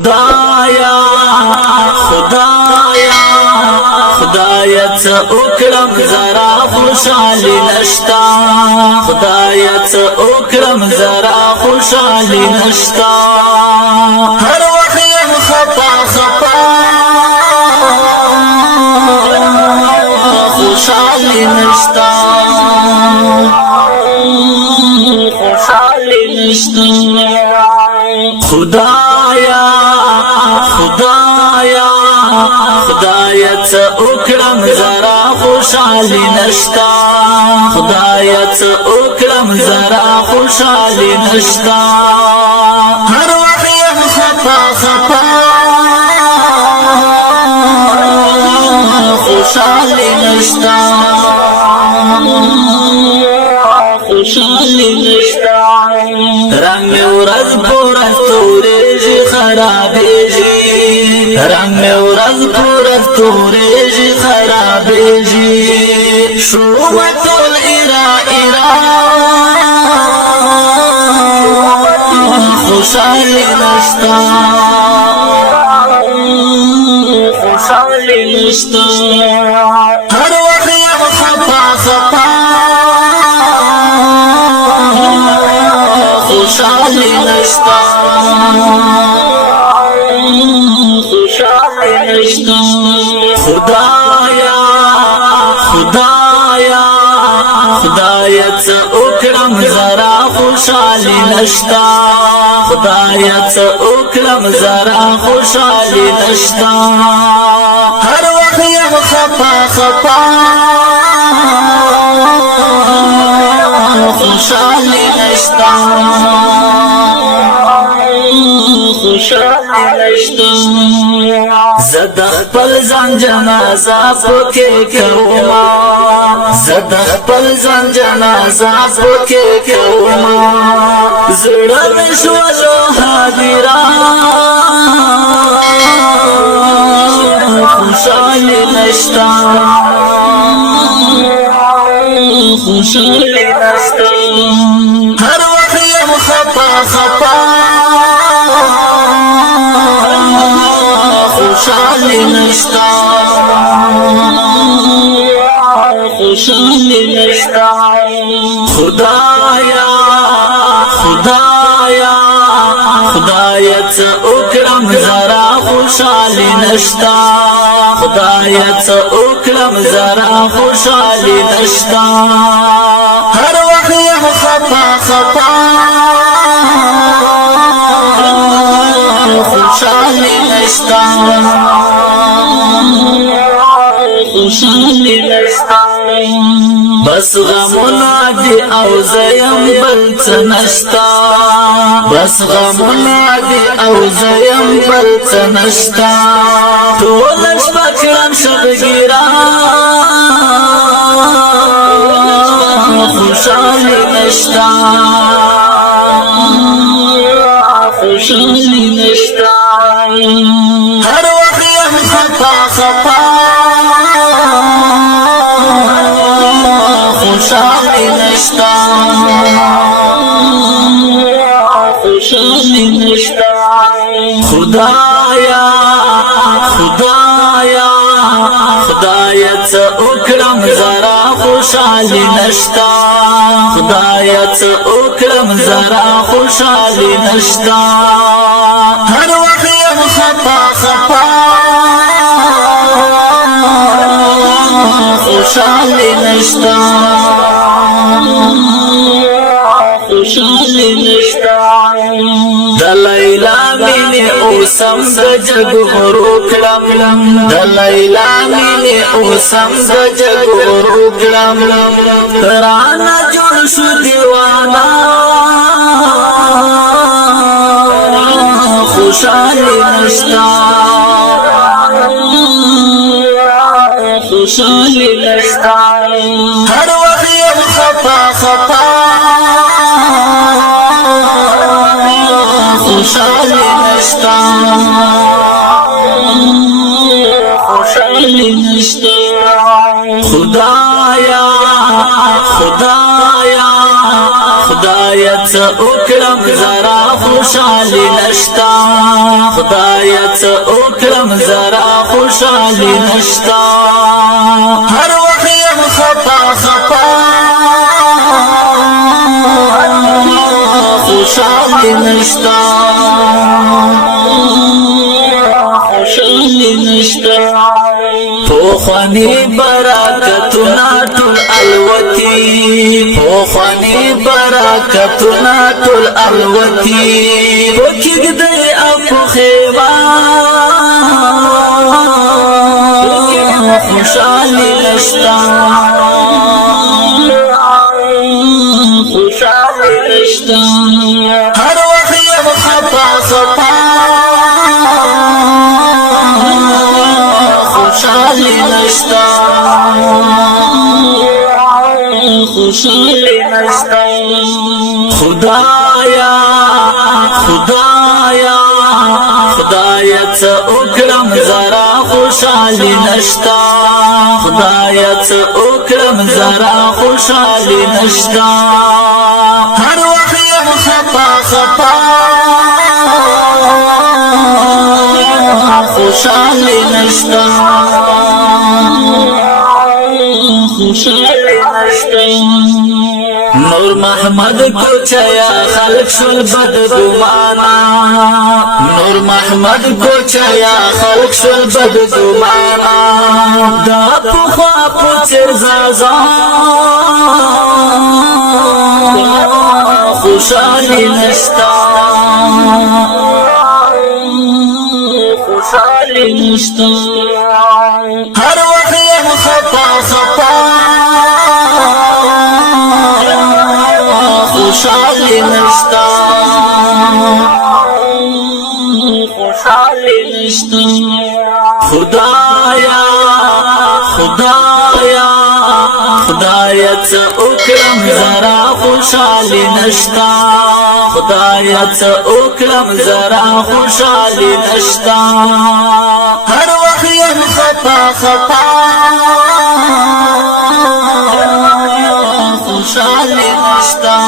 خدایا خدایا خدایا څه وکړم زرا خوشالي نشتا خدایا څه وکړم زرا خوشالي نشتا هر وخت یم خطا خطا خوشالي نشتا خوشالي نشتا خدایا خدایا خدایا څه وکړم زرا خوشالي نشتا خدایا څه وکړم زرا خوشالي نشتا هر وخت یم خطا خطا خوشالي نشتا خوشالي نشتا رنگ ورځ پورځ تورېږي خرابېږي رنگ ورځ پورځ تورېږي خرابېږي شوم ټول ایرا ایرا خوشالي نشتا خوشالي نشتا هر وخت یم خطا خطا خوشالي نشتا خوشالي نشتا خدایا خدایا خدایا څه وکړم زرا خوشالي نشتا خدایا څه وکړم زرا خوشالي نشتا هر وخت یم خطا خطا خوشالي نشتا خوشالي نشتا زد خپل ځان جنازه پکې کوما زد خپل ځان جنازه پکې کوما زړه مې شولو حاضران خوشالي نشتا خوشالي نشتا هر وخت یم خطا خطا خوشالي نشتا خوشالي نشتا خدایا خدایا خدایا څه وکړم زرا خوشالي نشتا خدایا څه وکړم زرا خوشالي نشتا هر وخت یم خطا خطا خوشالي نشتا خوشالي نشتا بس غمونه دي او زیم بل څه نشتا بس غمونه دي او زیم بل څه نشتا ټول شپه کړم شبګیران خوشالي نشتا خوشالي نشتا هر وخت یم خطا خطا خوشالي نشتا خوشالي نشتا خدایا خدایا خدایا څه وکړم زرا خوشالي نشتا خدایا څه وکړم زرا خوشالي نشتا هر وخت یم خطا خطا خوشالي نشتا خوشالي نشتا د لیلا مینې اوسم د جګورو کړم د لیلا مینې اوسم د جګورو کړم رانه جوړ شو دیوانا خوشالي نشتا خوشالي نشتا هر وخت یم خطا خطا خوشالي نشتا خوشالي نشتا خدایا خدایا خدایا څه وکړم زرا خوشحالی نشتا خدایا څه وکړم زرا خوشحالی نشتا هر وخت یم خفا خفا خوشحالی نشتا خوشحالی نشتا پوخانی برکتنا ټول الوتی پوخانی برکتنا ټول الوتی پوکیګ دی اپ خیوا خوشحالی نشتا خوشحالی نشتا هر وخت یم خفا خفا خوشحالی نشتا خوشحالی نشتا خدایا خدایا خدایا څه وکړم زرا خوشحالی نشتا خدایا څه وکړم زرا خوشحالی نشتا هر وخت یم خفا خفا خوشحالی نشتا خوشحالی نشتا نور محمد کو چایا خلق شل بد گمانا نور محمد کو چایا خلق شل بد گمانا دا پخوا پچر زازا خوشحالی نشتا خوشحالی نشتا هر وقت یم خفا خفا خوشحالی نشتا خوشحالی نشتا خدایا خدایا خدایا څه وکړم زرا خوشحالی نشتا خدایا څه وکړم زرا خوشحالی نشتا هر وخت یم خفا خفا خوشحالی نشتا